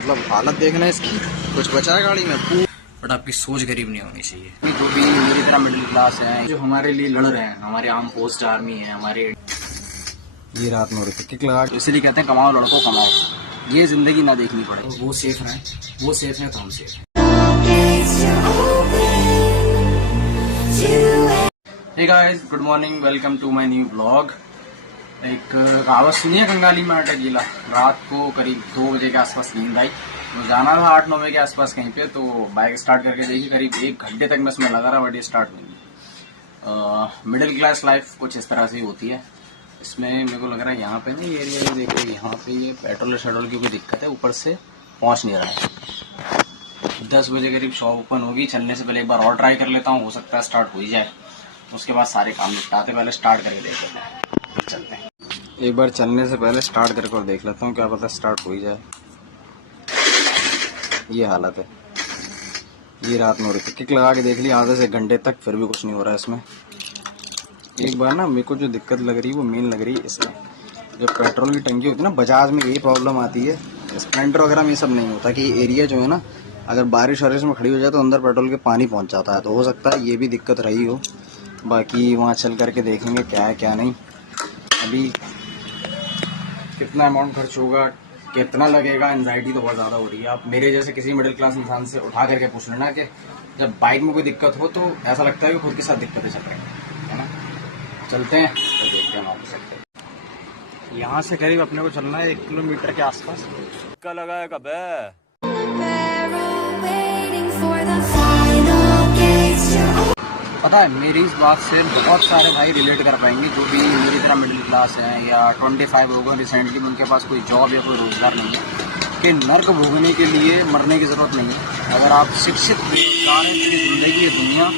मतलब हालत देखना है इसकी, कुछ बचा है गाड़ी में। बट आपकी सोच गरीब नहीं होनी चाहिए। जो भी मेरी तरह मिडिल क्लास है, जो हमारे लिए लड़ रहे हैं, हमारे आर्म फोर्स आर्मी है हमारे, ये रात में किक लगा, इसलिए कहते हैं कमाओ लड़कों कमाओ, ये जिंदगी ना देखनी पड़े। वो सेफ है, वो सेफ है तो हम सेफ हैं। Hey guys, good morning, welcome to my new blog. एक कहावत सुनी है, कंगाली में आटा गीला। रात को करीब 2 बजे के आसपास नींद आई, तो जाना था 8-9 बजे के आसपास कहीं पे, तो बाइक स्टार्ट करके देखी। करीब 1 घंटे तक मैं इसमें लगा रहा, बट ये स्टार्ट नहीं हुई। मिडिल क्लास लाइफ कुछ इस तरह से ही होती है। इसमें मेरे को लग रहा है यहाँ पे नहीं, एरिया में देखिए, यहाँ पे ये पेट्रोल शेट्रोल की कोई दिक्कत है, ऊपर से पहुँच नहीं रहा है। 10 बजे करीब शॉप ओपन होगी। चलने से पहले एक बार और ट्राई कर लेता हूँ, हो सकता है स्टार्ट हो ही जाए। उसके बाद सारे काम निपटाते, पहले स्टार्ट करके देख लेते हैं, चलते हैं। एक बार चलने से पहले स्टार्ट करके और देख लेता हूँ, क्या पता स्टार्ट हो ही जाए। ये हालत है, ये रात में हो रही थी। किक लगा के देख ली आधे से 1 घंटे तक, फिर भी कुछ नहीं हो रहा है इसमें। एक बार ना मेरे को जो दिक्कत लग रही है वो मेन लग रही है इसमें, जो पेट्रोल की टंकी होती है ना, बजाज में यही प्रॉब्लम आती है। स्प्लेंडर वगैरह में ये सब नहीं होता कि एरिया जो है ना, अगर बारिश वारिश में खड़ी हो जाए तो अंदर पेट्रोल के पानी पहुंच जाता है, तो हो सकता है ये भी दिक्कत रही हो। बाकी वहाँ चल करके देखेंगे क्या है क्या नहीं। अभी कितना अमाउंट खर्च होगा, कितना लगेगा, एंजाइटी तो बहुत ज़्यादा हो रही है। आप मेरे जैसे किसी मिडिल क्लास इंसान से उठा करके पूछ लेना कि जब बाइक में कोई दिक्कत हो तो ऐसा लगता है कि खुद के साथ दिक्कतें चल रही है ना। चलते हैं तो देखते हैं वापस सकते हैं। यहाँ से करीब अपने को चलना है 1 किलोमीटर के आसपास। क्या लगाया कब है? पता है, मेरी इस बात से बहुत सारे भाई रिलेट कर पाएंगे, जो भी मेरी तरह मिडिल क्लास है या 25 लोगों रिसेंटली उनके पास कोई जॉब या कोई रोजगार नहीं है, कि नर्क भोगने के लिए मरने की जरूरत नहीं है। अगर आप शिक्षित बेरोजगार हैं, तो जिंदगी ये दुनिया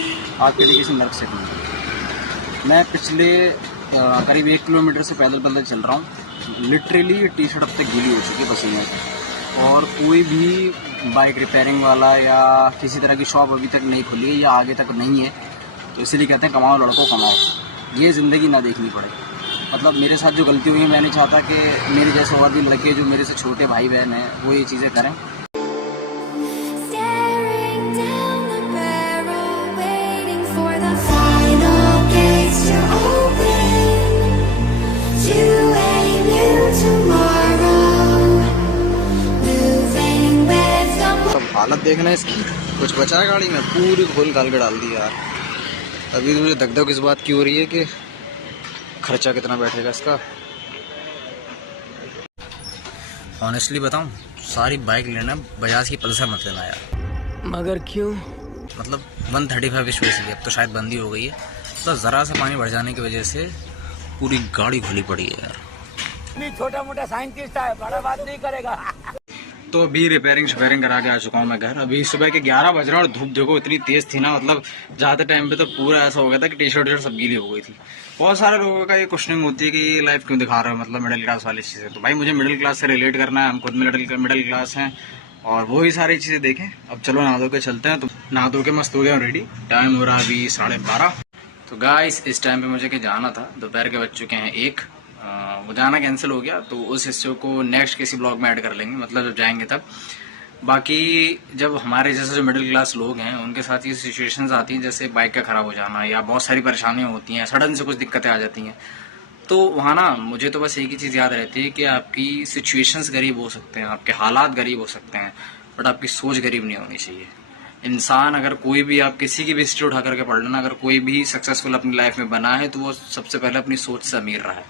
आपके लिए किसी नर्क से नहीं है। मैं पिछले करीब 1 किलोमीटर से पैदल पैदल चल रहा हूँ। लिटरली टी शर्ट अब तक गीली हो चुकी है पसीने से, और कोई भी बाइक रिपेयरिंग वाला या किसी तरह की शॉप अभी तक नहीं खुली है या आगे तक नहीं है। तो इसलिए कहते हैं कमाओ लड़कों कमाओ, ये ज़िंदगी ना देखनी पड़े। मतलब मेरे साथ जो गलती हुई है, मैं नहीं चाहता कि मेरे जैसे और भी लड़के जो मेरे से छोटे भाई बहन हैं वो ये चीज़ें करें। तो हालत देखना है इसकी, कुछ बचा है गाड़ी में, पूरी खोल गाल के डाल दी यार। अभी मुझे दगदग इस बात की हो रही है कि खर्चा कितना बैठेगा इसका। ऑनेस्टली बताऊं, सारी बाइक लेना बजाज की पल्सर मत लेना यार। मगर क्यों? मतलब 135 स्पेस की अब तो शायद बंदी हो गई है, तो ज़रा सा पानी बढ़ जाने की वजह से पूरी गाड़ी खुली पड़ी है यार। छोटा मोटा साइंटिस्ट है, बड़ा बात नहीं करेगा। तो अभी रिपेयरिंग करा के आ चुका हूँ मैं घर। अभी सुबह के 11 बज रहा और धूप देखो इतनी तेज थी ना, मतलब जाते टाइम पे तो पूरा ऐसा हो गया था कि टी शर्ट सब गीली हो गई थी। बहुत सारे लोगों का ये क्वेश्चनिंग होती है कि ये लाइफ क्यों दिखा रहा है, मतलब मिडिल क्लास वाली चीज़ें। तो भाई मुझे मिडिल क्लास से रिलेट करना है, हम खुद मिडिल क्लास हैं और वही सारी चीज़ें देखें। अब चलो नहा धो के चलते हैं। तो नहा धो के मस्त हो गया रेडी, टाइम हो रहा है अभी 12:30। तो गाइस इस टाइम पे मुझे कहीं जाना था, दोपहर के बज चुके हैं 1। वो जाना कैंसिल हो गया, तो उस हिस्से को नेक्स्ट किसी ब्लॉग में ऐड कर लेंगे, मतलब जब जाएंगे तब। बाकी जब हमारे जैसे जो मिडिल क्लास लोग हैं उनके साथ ये सिचुएशंस आती हैं, जैसे बाइक का ख़राब हो जाना या बहुत सारी परेशानियां होती हैं, सडन से कुछ दिक्कतें आ जाती हैं, तो वहाँ ना मुझे तो बस एक ही चीज़ याद रहती है कि आपकी सिचुएशंस गरीब हो सकते हैं, आपके हालात गरीब हो सकते हैं, बट आपकी सोच गरीब नहीं होनी चाहिए। इंसान अगर कोई भी, आप किसी की भी हिस्ट्री उठा करके पढ़ लेना, अगर कोई भी सक्सेसफुल अपनी लाइफ में बना है तो वो सबसे पहले अपनी सोच से अमीर रहा है,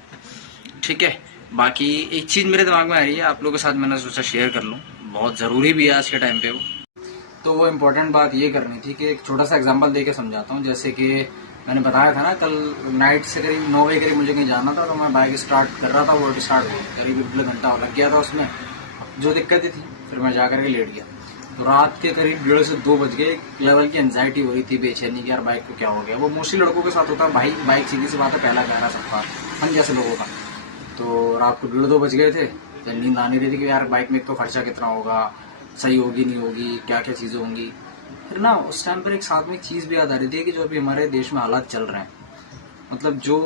ठीक है। बाकी एक चीज़ मेरे दिमाग में आ रही है, आप लोगों के साथ मैंने सोचा शेयर कर लूँ, बहुत ज़रूरी भी है आज के टाइम पे वो। तो वो इम्पोर्टेंट बात ये करनी थी कि एक छोटा सा एग्जांपल दे के समझाता हूँ। जैसे कि मैंने बताया था ना, कल नाइट से करीब 9 बजे करीब मुझे कहीं जाना था, तो मैं बाइक स्टार्ट कर रहा था, वो स्टार्ट हो गई, करीब 1 घंटा लग गया था उसमें, जो दिक्कतें थी। फिर मैं जा करके लेट गया, तो रात के करीब 1:30 से 2 बज गए। एक लेवल की एंजाइटी हो रही थी, बेचैनी की, यार बाइक को क्या हो गया। वो मोस्टली लड़कों के साथ होता है भाई, बाइक सीधी सी बात है, पहला कहना सबका हम जैसे लोगों का। तो रात को 1:30-2 बज गए थे, जब नींद आने रही थी कि यार बाइक में एक तो खर्चा कितना होगा, सही होगी नहीं होगी, क्या क्या चीज़ें होंगी। फिर ना उस टाइम पर एक साथ में एक चीज़ भी याद आ रही थी कि जो अभी हमारे देश में हालात चल रहे हैं, मतलब जो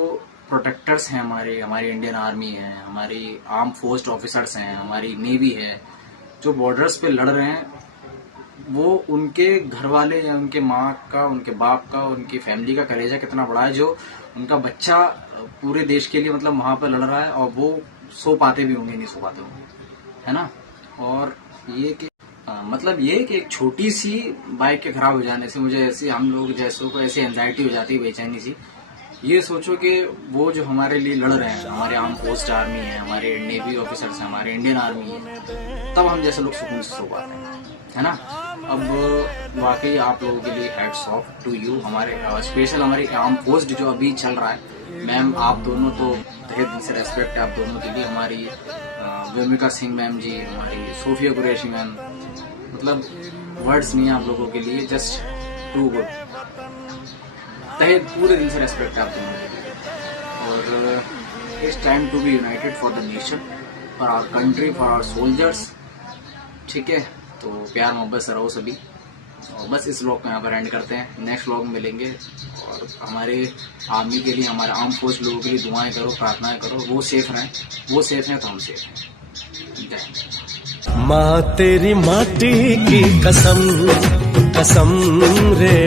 प्रोटेक्टर्स हैं हमारे, हमारी इंडियन आर्मी है, हमारी आर्म फोर्स ऑफिसर्स हैं, हमारी नेवी है, जो बॉर्डर्स पे लड़ रहे हैं वो उनके घर वाले या उनके माँ का, उनके बाप का, उनकी फैमिली का कलेजा कितना बड़ा है, जो उनका बच्चा पूरे देश के लिए मतलब वहां पर लड़ रहा है और वो सो पाते भी होंगे, नहीं सो पाते होंगे, है ना। और ये कि मतलब ये कि एक छोटी सी बाइक के खराब हो जाने से मुझे ऐसी, हम लोग जैसों को ऐसी एंजाइटी हो जाती है, बेचैनी सी। ये सोचो कि वो जो हमारे लिए लड़ रहे हैं, हमारे आर्म फोर्स आर्मी है, हमारे नेवी ऑफिसर्स हैं, हमारे इंडियन आर्मी है, तब हम जैसे लोग सुकून से सो पाते हैं, है ना। अब वाकई आप लोगों के लिए हैट्स ऑफ टू यू, हमारे स्पेशल हमारी आर्म फोर्स जो अभी चल रहा है। मैम आप दोनों तो तहे दिल से रेस्पेक्ट है आप दोनों के लिए, हमारी वेमिका सिंह मैम जी, हमारी सोफिया कुरैशी मैम, मतलब वर्ड्स नहीं है आप लोगों के लिए, जस्ट टू गुड। तहे पूरे दिल से रेस्पेक्ट है आप दोनों के लिए। और it's time to be united for the nation, for our country, for our soldiers, ठीक है। तो प्यार मोहब्बत से रहो सभी, और बस इस व्लॉग को यहाँ पर एंड करते हैं। नेक्स्ट व्लॉग में मिलेंगे, और हमारे आर्मी के लिए, हमारे आर्म फोर्स लोगों के लिए दुआएं करो, प्रार्थनाएं करो, वो सेफ रहें, वो सेफ हैं तो हम सेफ हैं। जय हिंद। माँ तेरी माटी की कसम, कसम रे